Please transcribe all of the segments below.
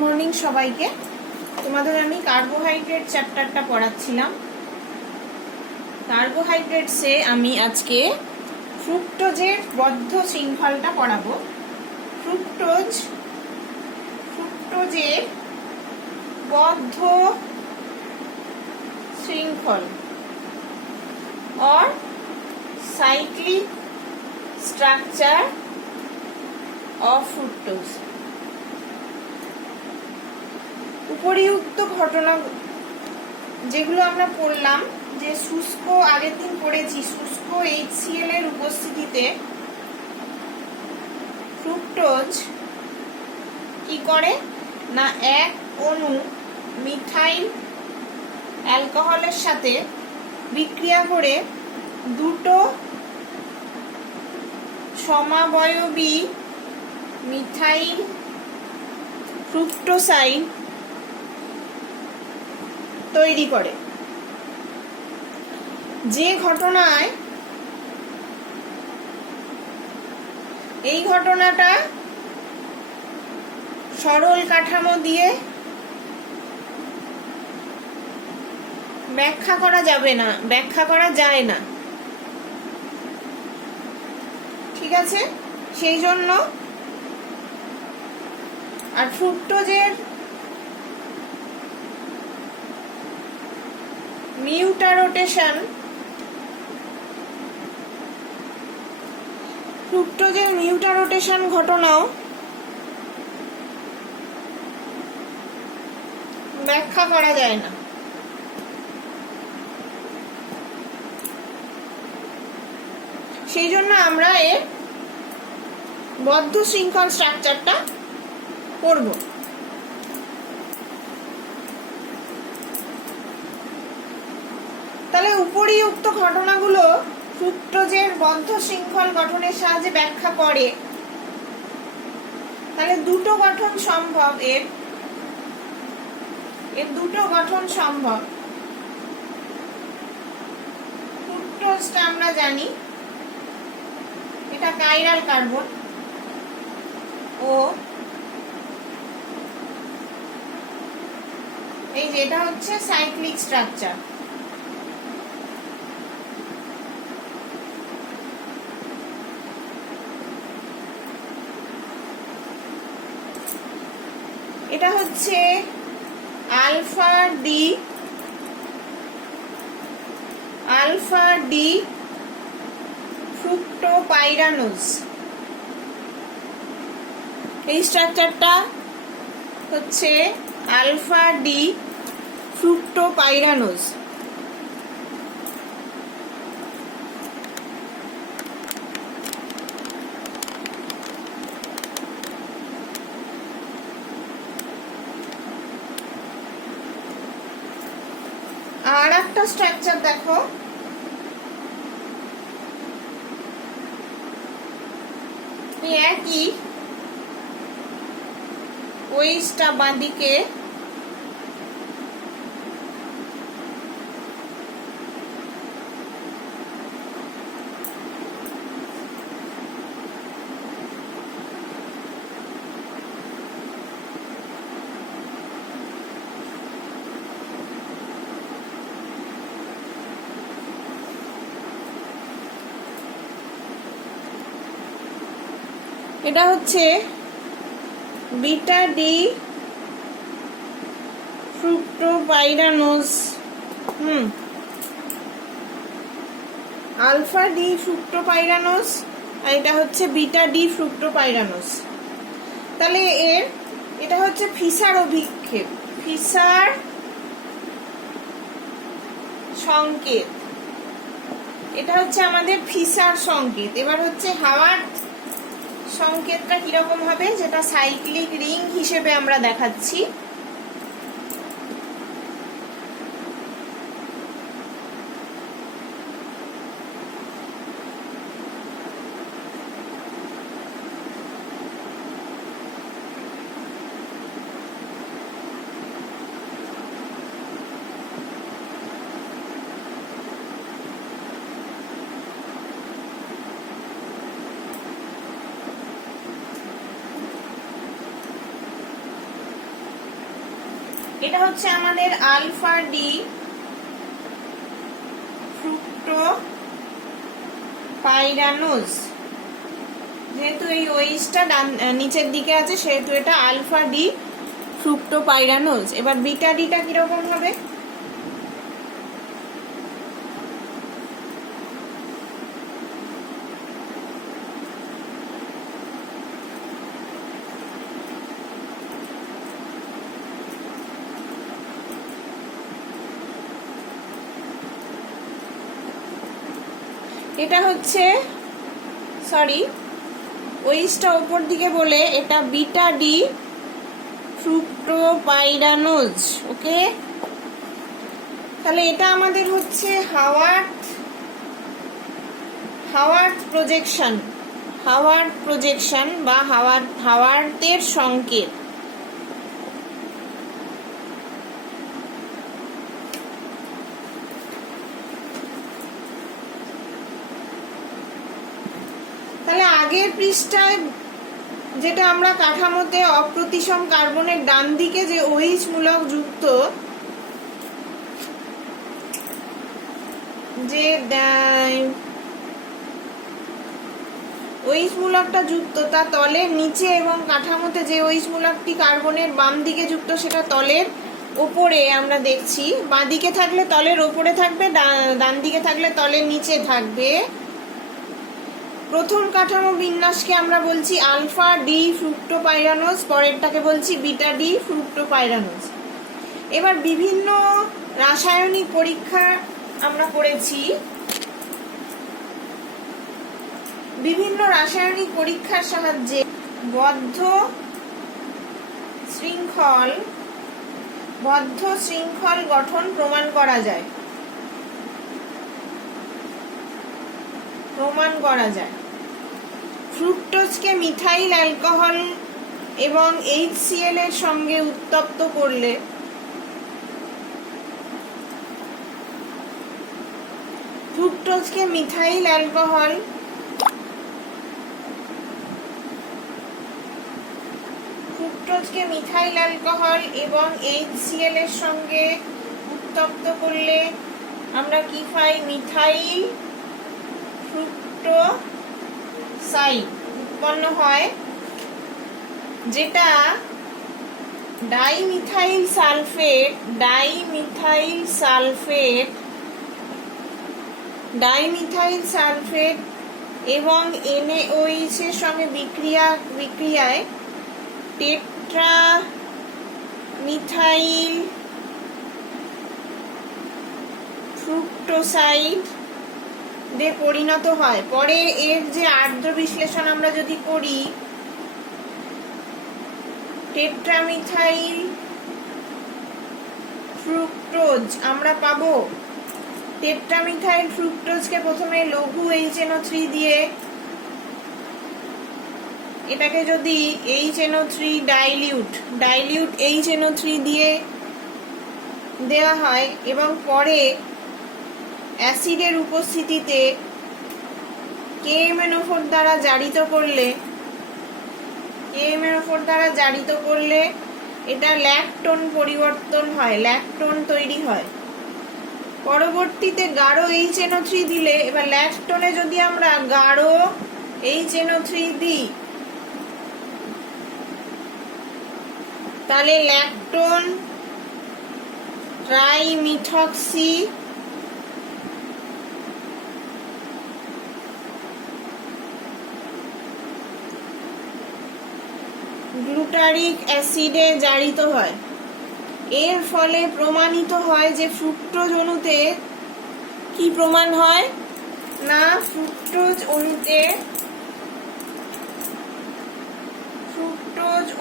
Morning সবাইকে। তোমাদের আমি কার্বোহাইড্রেট চ্যাপ্টারটা পড়াচ্ছিলাম। কার্বোহাইড্রেটসে আমি আজকে ফ্রুক্টোজের বদ্ধ শৃঙ্খলটা পড়াবো। ফ্রুক্টোজের বদ্ধ শৃঙ্খল or cyclic structure of fructose। উপরিউক্ত ঘটনা যেগুলো আমরা পড়লাম, যে শুষ্ক, আগের দিন পড়েছি, শুষ্ক HCl এর উপস্থিতিতে ফ্রুক্টোজ কি করে না, এক অণু মিথাইল অ্যালকোহলের সাথে বিক্রিয়া করে দুটো সমাবয়বী মিথাইল ফ্রুক্টোসাইড তৈরি করে। যে ঘটনায় এই ঘটনাটা সরল কাঠামো দিয়ে ব্যাখ্যা করা যায় না, ঠিক আছে? সেই জন্য আর ফ্রুক্টোজের মিউটারোটেশন ঘটনাও ব্যাখ্যা করা যায় না। সেই জন্য আমরা এর বদ্ধ শৃঙ্খল স্ট্রাকচারটা পড়ব। তাহলে উপরিউক্ত ঘটনাগুলো ফ্রুক্টোজের বদ্ধ শৃঙ্খল গঠনের সাহায্যে ব্যাখ্যা করে। তাহলে দুটো গঠন সম্ভব, এর দুটো গঠন সম্ভব। ফ্রুক্টোজটা আমরা জানি এটা কাইরাল কার্বন ও এই যে এটা হচ্ছে সাইক্লিক স্ট্রাকচার। এটা হচ্ছে আলফা ডি ফ্রুক্টোপাইরানোজ। এই স্ট্রাকচারটা হচ্ছে আলফা ডি ফ্রুক্টোপাইরানোজ। আর একটা স্ট্রাকচার দেখো, একই ওইটা বাঁদিকে এটা হচ্ছে বিটা ডি ফ্রুক্টোপাইরানোজ। আলফা ডি ফ্রুক্টোপাইরানোজ আর এটা হচ্ছে বিটা ডি ফ্রুক্টোপাইরানোজ। তাহলে এটা হচ্ছে ফিসার অভিক্ষেপ, ফিসার সংকেত। এটা হচ্ছে আমাদের ফিসার সংকেত। এবার হচ্ছে হাওয়ার সংকেতটা কিরকম হবে, যেটা সাইক্লিক রিং হিসেবে আমরা দেখাচ্ছি। এটা হচ্ছে আমাদের আলফা ডি ফ্রুক্টো পাইরানোজ। যেহেতু এই ওইসটা নিচের দিকে আছে সেহেতু এটা আলফা ডি ফ্রুক্টো পাইরানোজ। এবার বিটা ডিটা কিরকম হবে? এটা হচ্ছে ওইসটা উপর দিকে বলে এটা বিটা ডি ফ্রুক্টোপাইরানোজ। ওকে, তাহলে এটা আমাদের হচ্ছে হাওয়ার্ড প্রজেকশন বা হাওয়ার্ডের সংকেত। তাহলে আগের পৃষ্ঠায় যেটা আমরা কাঠামোতে অপ্রতিসম কার্বনের ডান দিকে যে ওইচ মূলক যুক্ত যে ওইচ মূলকটা যুক্ত তা তলের নিচে এবং কাঠামোতে যে ওইচ মূলকটি কার্বনের বাম দিকে যুক্ত সেটা তলের ওপরে আমরা দেখছি। বাঁ দিকে থাকলে তলের ওপরে থাকবে, ডান দিকে থাকলে তলের নিচে থাকবে। প্রথম কাঠামো বিন্যাসকে আমরা বলছি আলফা ডি ফ্রুক্টোপাইরানোজ, পরেরটাকে বলছি বিটা ডি ফ্রুক্টোপাইরানোজ। এবার বিভিন্ন রাসায়নিক পরীক্ষা আমরা করেছি। বিভিন্ন রাসায়নিক পরীক্ষার সাহায্যে বদ্ধ শৃঙ্খল গঠন প্রমাণ করা যায়। ফ্রুক্টোজকে মিথাইল অ্যালকোহল এবং HCl এর সঙ্গে উত্তপ্ত করলে ফ্রুক্টোজকে মিথাইল অ্যালকোহল এবং HCl এর সঙ্গে উত্তপ্ত করলে আমরা কি পাই? মিথাইল ফ্রুক্টোসাইড উৎপন্ন হয়, যেটা ডাইমিথাইল সালফেট এবং NaOH এর সঙ্গে বিক্রিয়ায় টেট্রামিথাইল ফ্রুক্টোসাইড দে পরিণত হয়। পরে এর যে আর্দ্র বিশ্লেষণ আমরা যদি করি, টেট্রামিথাইল ফ্রুক্টোজ আমরা পাবো। টেট্রামিথাইল ফ্রুক্টোজকে প্রথমে লঘু HNO3 দিয়ে, এটাকে যদি HNO3 ডাইলিউট HNO3 দিয়ে দেওয়া হয় এবং পরে অ্যাসিডের উপস্থিতিতে KMnO4 দ্বারা জারিত করলে এটা ল্যাকটোন পরিবর্তন হয়, ল্যাকটোন তৈরি হয়। পরবর্তীতে গাঢ় HNO3 দিলে, এবার ল্যাকটোনে যদি আমরা গাঢ় HNO3 দিই তাহলে ল্যাকটোন ট্রাইমিথক্সি গ্লুটারিক অ্যাসিডে জারিত হয়। এর ফলে প্রমাণিত হয় যে ফ্রুক্টোজ অণুতে কি প্রমাণ হয় না, ফ্রুক্টোজ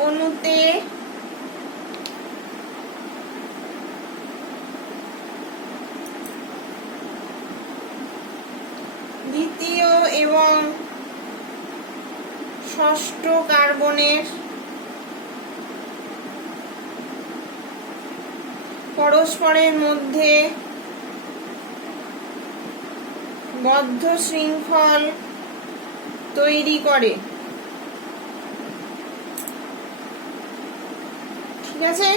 অণুতে দ্বিতীয় এবং ষষ্ঠ কার্বনের পরস্পরের মধ্যে বদ্ধ শৃঙ্খল তৈরি করে। ঠিক আছে,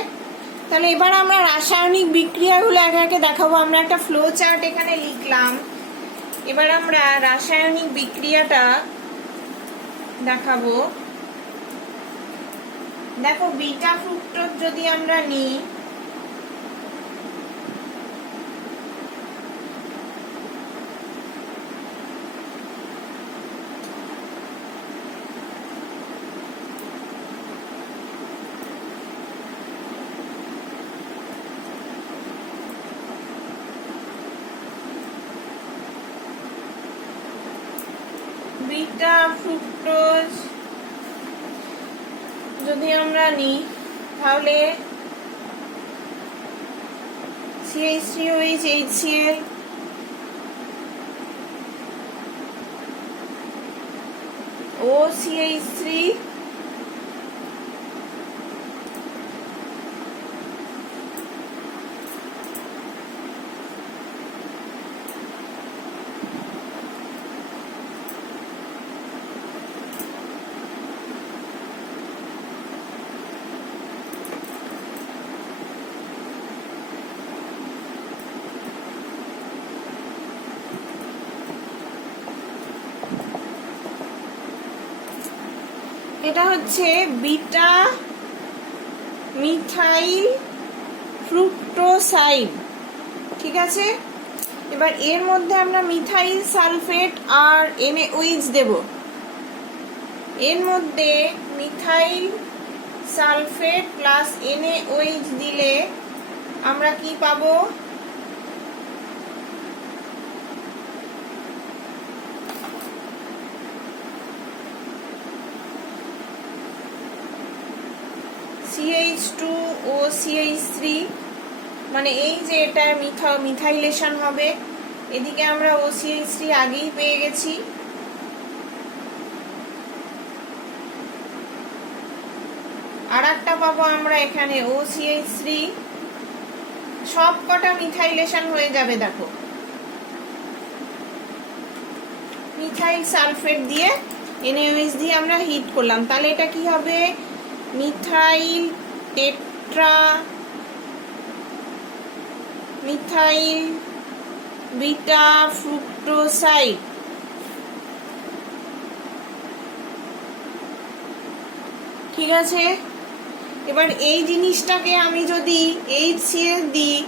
তাহলে এবার আমরা রাসায়নিক বিক্রিয়াগুলো একে একে দেখাবো। আমরা একটা ফ্লো চার্ট এখানে লিখলাম, এবার আমরা রাসায়নিক বিক্রিয়াটা দেখাবো। দেখো বিটা ফ্রুক্টোজ যদি আমরা নিই, বিটা ফ্রুক্টোজ যদি আমরা নিই তাহলে CH3OH HCl, OCH3, এটা হচ্ছে বিটা মিথাইল ফ্রুক্টোসাইড, ঠিক আছে। এবার এর মধ্যে আমরা মিথাইল সালফেট আর NaOH দেব। এর মধ্যে মিথাইল সালফেট প্লাস NaOH দিলে আমরা কি পাবো? CH2OCH3, মানে এই যে এটা মিথাইলেশন হবে, এদিকে আমরা OCH3 আগেই পেয়ে গেছি। আর একটা পাবো আমরা এখানে OCH3, সব কটা মিথাইলেশন হয়ে যাবে। দেখো মিথাইল সালফেট দিয়ে NaOH দিয়ে আমরা হিট করলাম, তাহলে এটা কি হবে? Methyl methyl beta fructoside. ঠিক আছে, এবার এই জিনিসটাকে আমি যদি HCl দিই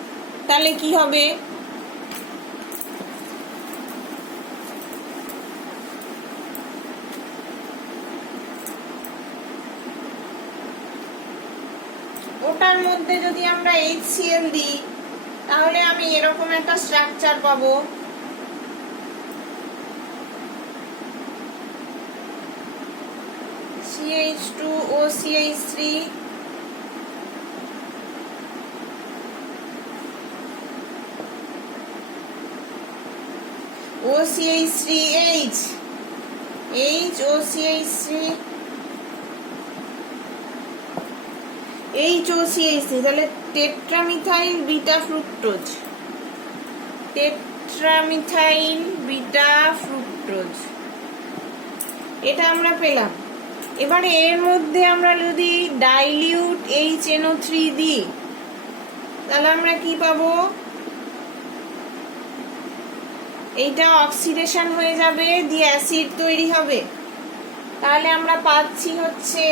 তাহলে কি হবে? ওটার মধ্যে যদি আমরা HCl দিই তাহলে আমি এরকম একটা স্ট্রাকচার পাবো। CH2OCH3, OCH3H, HOCH3, HOCH3, তাহলে টেট্রামিথাইল বিটা ফ্রুক্টোজ, টেট্রামিথাইল বিটা ফ্রুক্টোজ, এটা আমরা পেলাম। এবারে এর মধ্যে আমরা যদি ডাইলিউট HNO3 দিই তাহলে আমরা কি পাবো? এইটা অক্সিডেশন হয়ে যাবে, দিয়ে অ্যাসিড তৈরি হবে। তাহলে আমরা পাচ্ছি হচ্ছে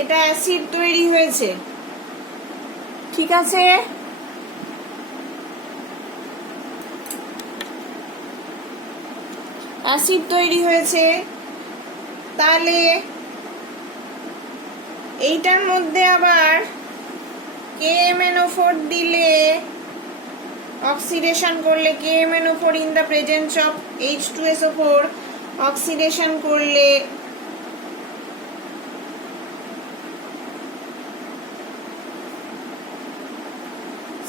এটা অ্যাসিড তৈরি হয়েছে, ঠিক আছে। অ্যাসিড তৈরি হয়েছে, তাহলে এইটার মধ্যে আবার KMNO4 দিলে, অক্সিডেশন করলে KMNO4 in the presence of H2SO4 oxidation করলে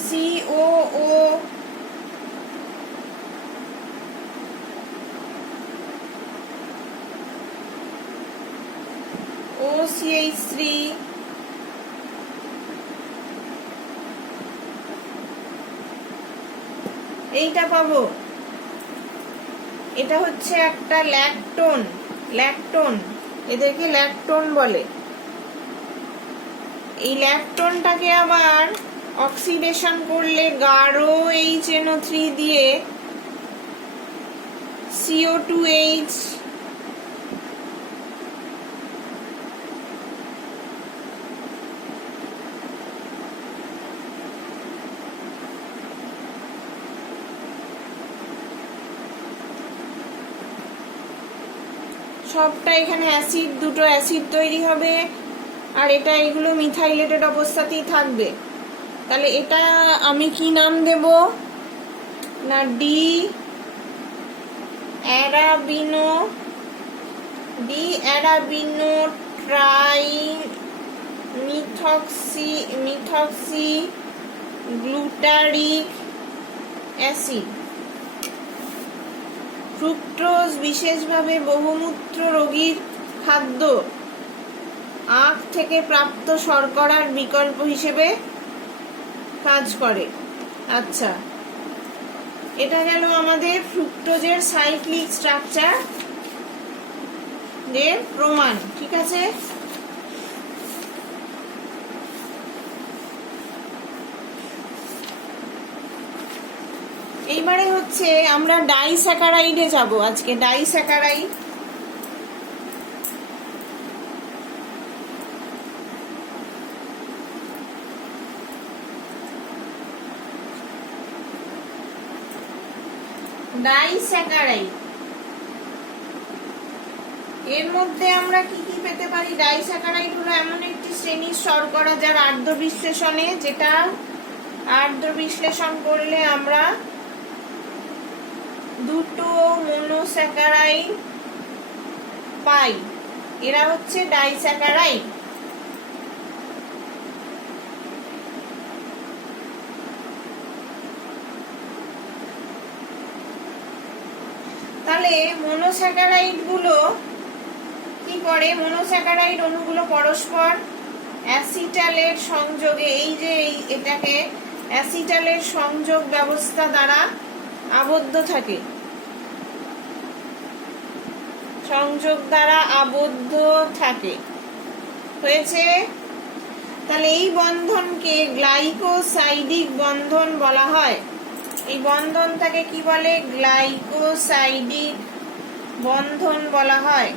COO OCH3, এইটা পাবো। এটা হচ্ছে একটা ল্যাকটোন, ল্যাকটোন, এদেরকে ল্যাকটোন বলে। এই ল্যাকটোনটাকে আবার অক্সিডেশন করলে গাঢ় HNO3 দিয়ে CO2H সবটা এখানে অ্যাসিড, দুটো অ্যাসিড তৈরি হবে, আর এটা এগুলো মিথাইলেটেড অবস্থাতেই থাকবে। তাহলে এটা আমি কি নাম দেব না, arabino tri methoxy glutaric acid. Fructose বিশেষভাবে বহুমূত্র রোগীর খাদ্য, আখ থেকে প্রাপ্ত শর্করার বিকল্প হিসেবে কাজ করে। আচ্ছা, এটা গেল আমাদের ফ্রুক্টোজের সাইক্লিক স্ট্রাকচার এর প্রমাণ। ঠিক আছে, এইবারে হচ্ছে আমরা ডাইস্যাকারাইডে যাব আজকে। ডাইস্যাকারাইড, ডাইস্যাকারাইড এর মধ্যে আমরা কি কি পেতে পারি? ডাইস্যাকারাইড হলো এমন একটি শ্রেণীর শর্করা যার আর্দ্র বিশ্লেষণে, যেটা আর্দ্র বিশ্লেষণ করলে আমরা দুটো মনোস্যাকারাইড পাই, এরা হচ্ছে ডাইস্যাকারাইড। তাহলে মনোস্যাকারাইড গুলো কি করে? মনোস্যাকারাইড অণুগুলো পরস্পর অ্যাসিটালের সংযোগে, এই যে এটাকে অ্যাসিটালের সংযোগ ব্যবস্থা দ্বারা আবদ্ধ থাকে, সংযোগ দ্বারা আবদ্ধ থাকে। হয়েছে? তাহলে এই বন্ধনকে গ্লাইকোসাইডিক বন্ধন বলা হয়। এই বন্ধনটাকে কি বলে? গ্লাইকোসাইডিক বন্ধন বলা হয়।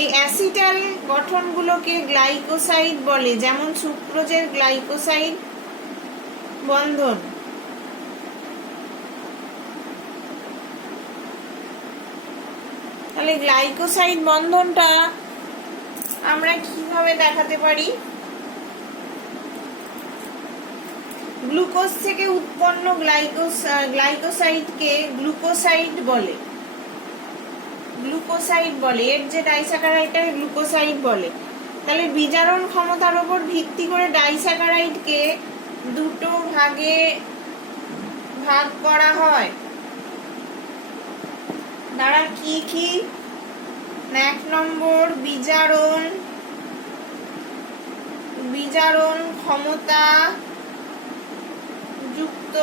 এই অ্যাসিটাল গঠনগুলোকে গ্লাইকোসাইড বলে, যেমন সুক্রোজের গ্লাইকোসাইড বন্ধন। তাহলে গ্লাইকোসাইড বন্ধনটা আমরা কিভাবে দেখাতে পারি? গ্লুকোজ থেকে উৎপন্ন গ্লাইকোসাইডকে গ্লুকোসাইড বলে, গ্লুকোসাইড বলে। এর যে ডাইস্যাকারাইডটাকে গ্লুকোসাইড বলে। তাহলে বিজারণ ক্ষমতার উপর ভিত্তি করে ডাইস্যাকারাইডকে দুটো ভাগে ভাগ করা হয়। তারা কি কি? 1 নম্বর বিজারণ ক্ষমতা যুক্ত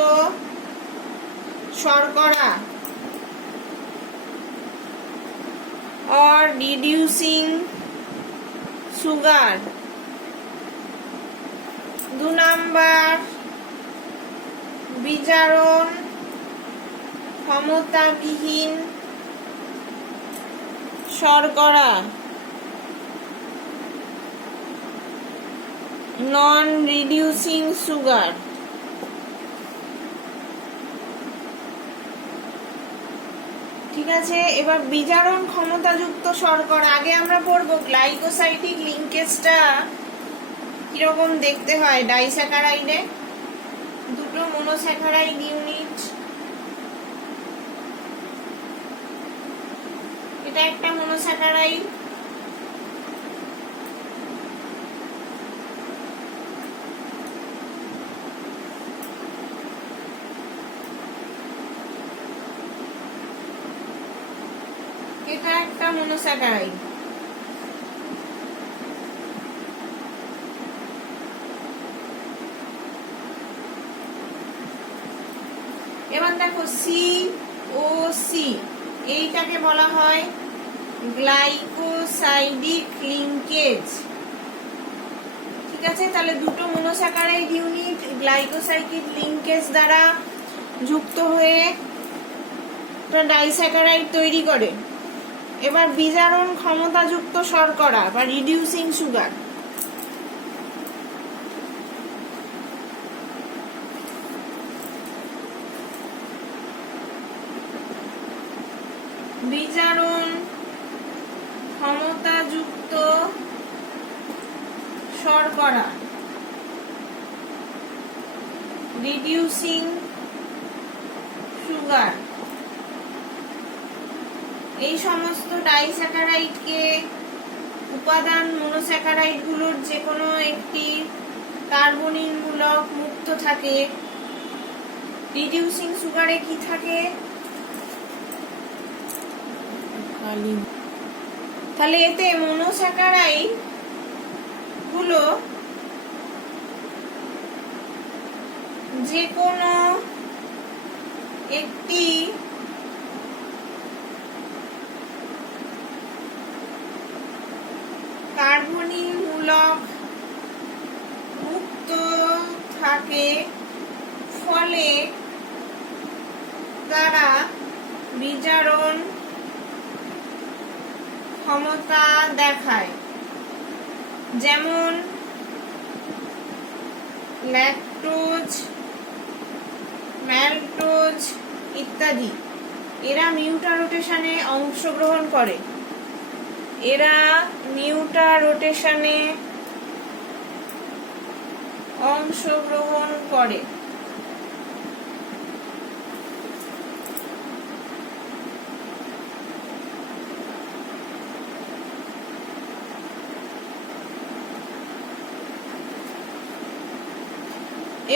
শর্করা or reducing sugar। 2 নাম্বার বিজারণ ক্ষমতাবিহীন শর্করা, নন রিডিউসিং সুগার। ঠিক আছে, এবার বিজারণ ক্ষমতাযুক্ত শর্করা আগে আমরা পড়বো। গ্লাইকোসাইডিক লিঙ্কেজটা কিরকম দেখতে হয় ডাইস্যাকারাইডে। দুটো মনোস্যাকারাইড ইউনিট, এটা একটা মনোস্যাকারাইড, এটা একটা মনোস্যাকারাইড। এবার দেখো COC, এইটাকে বলা হয় গ্লাইকোসাইডিক লিঙ্কেজ। ঠিক আছে, তাহলে দুটো মনোস্যাকারাইড ইউনিট গ্লাইকোসাইডিক লিঙ্কেজ দ্বারা যুক্ত হয়ে ডাইস্যাকারাইড তৈরি করে। এবার বিজারণ ক্ষমতাযুক্ত শর্করা বা রিডিউসিং সুগার, বিজারণ ক্ষমতাযুক্ত শর্করা রিডিউসিং সুগার, এই সমস্ত ডাইস্যাকারাইডকে উপাদান মনোস্যাকারাইড গুলোর যে কোনো একটি কার্বনিন মূলক মুক্ত থাকে। রিডিউসিং সুগারে কি থাকে, তাহলে এতে মনোস্যাকারাইড গুলো যে কোনো একটি কার্বনিন মূলক মুক্ত থাকে, ফলে তারা বিজারণ ক্ষমতা দেখায়। যেমন ল্যাকটোজ, ম্যালটোজ ইত্যাদি। এরা মিউটারোটেশনে অংশগ্রহণ করে।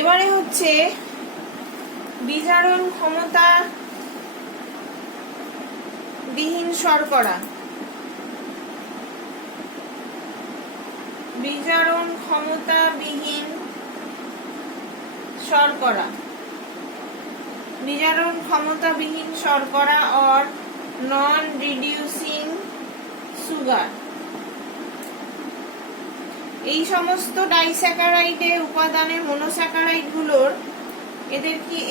এবারে হচ্ছে বিজারণ ক্ষমতা বিহীন শর্করা। বিজারণ ক্ষমতা বিহীন শর্করা, বিজারণ ক্ষমতা বিহীন শর্করা और নন রিডিউসিং সুগার। এই সমস্ত ডাইস্যাকারাইডে উপাদানের মনোস্যাকারাইড গুলোর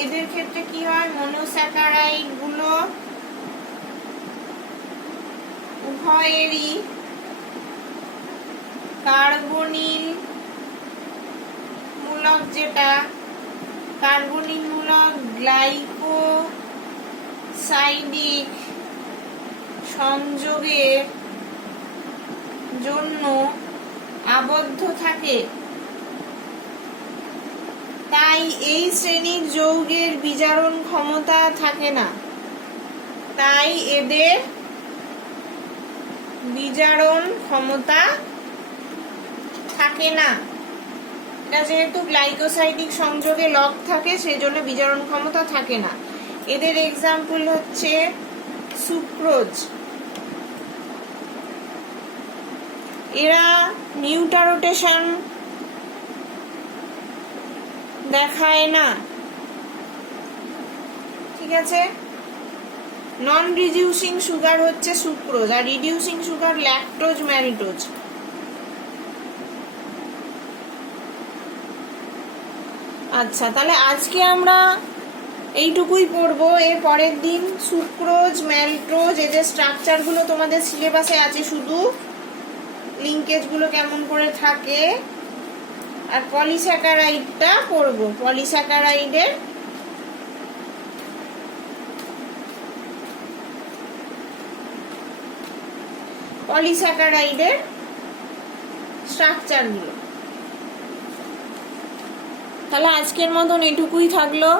এদের ক্ষেত্রে কি হয়, মনোস্যাকারাইড গুলো উভয়েরই কার্বনিল মূলক, যেটা কার্বনিল মূলক গ্লাইকোসাইডিক সংযোগের জন্য আবদ্ধ থাকে। তাই এই শ্রেণীর যৌগের বিজারণ ক্ষমতা থাকে না। তাই এদের বিজারণ ক্ষমতা থাকে না। এটা যেহেতু গ্লাইকোসাইডিক সংযোগে লক থাকে, সেজন্য বিজারণ ক্ষমতা থাকে না। এদের এক্সাম্পল হচ্ছে সুক্রোজ। এরা মিউটারোটেশন দেখায় না। ঠিক আছে, নন রিডিউসিং সুগার হচ্ছে সুক্রোজ, আর রিডিউসিং সুগার ল্যাকটোজ, ম্যালটোজ। আচ্ছা, তাহলে আজকে আমরা এইটুকুই পড়বো। এর পরের দিন সুক্রোজ, ম্যালটোজ, এদের স্ট্রাকচার গুলো তোমাদের সিলেবাসে আছে, শুধু লিঙ্কেজ গুলো কেমন করে থাকে, আর পলিস্যাকারাইডটা পড়বো। পলিস্যাকারাইডের স্ট্রাকচার গুলো। তাহলে আজকের মতন এটুকুই থাকলো।